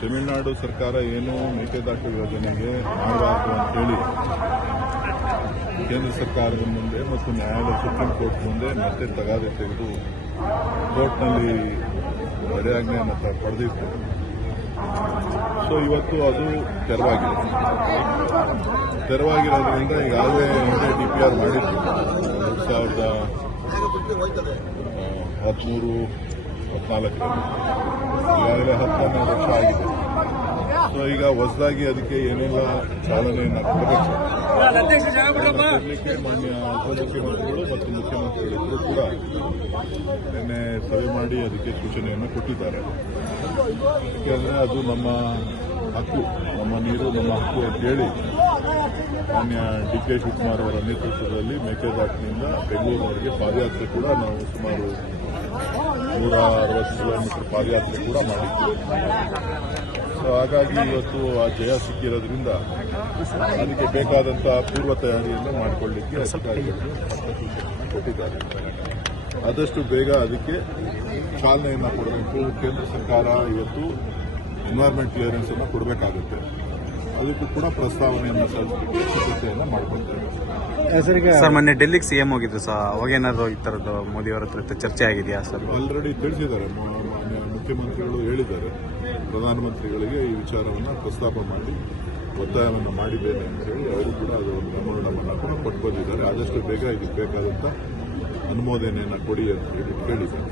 ತಮಿಳುನಾಡು ಸರ್ಕಾರ ಏನು ಮೇಕೆದಾಟು ಯೋಜನೆಗೆ ಅಂತ ಅಂತೇಳಿ ಕೇಂದ್ರ ಸರ್ಕಾರದ ಮುಂದೆ ಮತ್ತು ನ್ಯಾಯಾಲಯ ಸುಪ್ರೀಂ ಕೋರ್ಟ್ ಮುಂದೆ ಮತ್ತೆ ತಗಾದೆ ತೆಗೆದು ಕೋರ್ಟ್ನಲ್ಲಿ ತಡೆಯಾಜ್ಞೆಯನ್ನು ಪಡೆದಿತ್ತು. ಸೊ ಇವತ್ತು ಅದು ತೆರವಾಗಿದೆ. ತೆರವಾಗಿರೋದ್ರಿಂದ ಈಗಾಗಲೇ ಡಿ ಪಿ ಆರ್ ಮಾಡಿದ್ದು ಎರಡು ಸಾವಿರದ ಹದಿಮೂರು ಹದಿನಾಲ್ಕರಲ್ಲಿ ಈಗಾಗಲೇ ಹತ್ತನೇ ವರ್ಷ ಆಗಿದೆ. ಸೊ ಈಗ ಹೊಸದಾಗಿ ಅದಕ್ಕೆ ಏನೆಲ್ಲ ಚಾಲನೆಯನ್ನು ಕೊಡಬೇಕು? ಮಾನ್ಯ ಉಪಮುಖ್ಯಮಂತ್ರಿಗಳು ಮತ್ತು ಮುಖ್ಯಮಂತ್ರಿಗಳಿಬ್ಬರು ಕೂಡ ನಿನ್ನೆ ಸಭೆ ಮಾಡಿ ಅದಕ್ಕೆ ಸೂಚನೆಯನ್ನು ಕೊಟ್ಟಿದ್ದಾರೆ. ಯಾಕೆಂದರೆ ಅದು ನಮ್ಮ ಹಕ್ಕು, ನಮ್ಮ ನೀರು, ನಮ್ಮ ಹಕ್ಕು ಅಂತ ಹೇಳಿ ಮಾನ್ಯ ಡಿ ಕೆ ಶಿವಕುಮಾರ್ ಅವರ ನೇತೃತ್ವದಲ್ಲಿ ಮೇಕೆದಾಟಿನಿಂದ ಬೆಂಗಳೂರಿನವರೆಗೆ ಪಾದಯಾತ್ರೆ ಕೂಡ ನಾವು ಸುಮಾರು ನೂರ ಅರವತ್ತು ಕಿಲೋಮೀಟರ್ ಪಾದಯಾತ್ರೆ ಕೂಡ ಮಾಡಿತ್ತು ಸೊ ಹಾಗಾಗಿ ಇವತ್ತು ಆ ಜಯ ಸಿಕ್ಕಿರೋದ್ರಿಂದ ಅದಕ್ಕೆ ಬೇಕಾದಂಥ ಪೂರ್ವ ತಯಾರಿಯನ್ನು ಮಾಡಿಕೊಳ್ಳಿಕ್ಕೆ ಕೊಟ್ಟಿದ್ದಾರೆ. ಆದಷ್ಟು ಬೇಗ ಅದಕ್ಕೆ ಚಾಲನೆಯನ್ನು ಕೊಡಬೇಕು. ಕೇಂದ್ರ ಸರ್ಕಾರ ಇವತ್ತು ಎನ್ವೈರ್ಮೆಂಟ್ ಕ್ಲಿಯರೆನ್ಸ್ ಅನ್ನು ಕೊಡಬೇಕಾಗುತ್ತೆ. ಅದಕ್ಕೂ ಕೂಡ ಪ್ರಸ್ತಾವನೆಯನ್ನು ಸಿದ್ಧತೆಯನ್ನು ಮಾಡ್ಕೊಳ್ತೇವೆ ಸರ್ ಮೊನ್ನೆ ಡೆಲ್ಲಿಗೆ ಸಿಎಂ ಹೋಗಿದ್ರು ಸರ್. ಅವಾಗೇನಾದ್ರು ಈ ತರದ್ದು ಮೋದಿ ಅವರ ಹತ್ರ ಚರ್ಚೆ ಆಗಿದೆಯಾ ಸರ್? ಆಲ್ರೆಡಿ ತಿಳಿಸಿದ್ದಾರೆ. ಮುಖ್ಯಮಂತ್ರಿಗಳು ಹೇಳಿದ್ದಾರೆ. ಪ್ರಧಾನಮಂತ್ರಿಗಳಿಗೆ ಈ ವಿಚಾರವನ್ನು ಪ್ರಸ್ತಾಪ ಮಾಡಿ ಒತ್ತಾಯವನ್ನು ಮಾಡಿದ್ದೇನೆ ಅಂತ ಹೇಳಿ ಅವರು ಕೂಡ ಅದು ಒಂದು ಕೂಡ ಕೊಟ್ಟು ಬಂದಿದ್ದಾರೆ ಆದಷ್ಟು ಬೇಗ ಇದಕ್ಕೆ ಬೇಕಾದಂಥ ಅನುಮೋದನೆಯನ್ನು ಕೊಡಿ ಅಂತ ಹೇಳಿ ಕೇಳಿದ್ದಾರೆ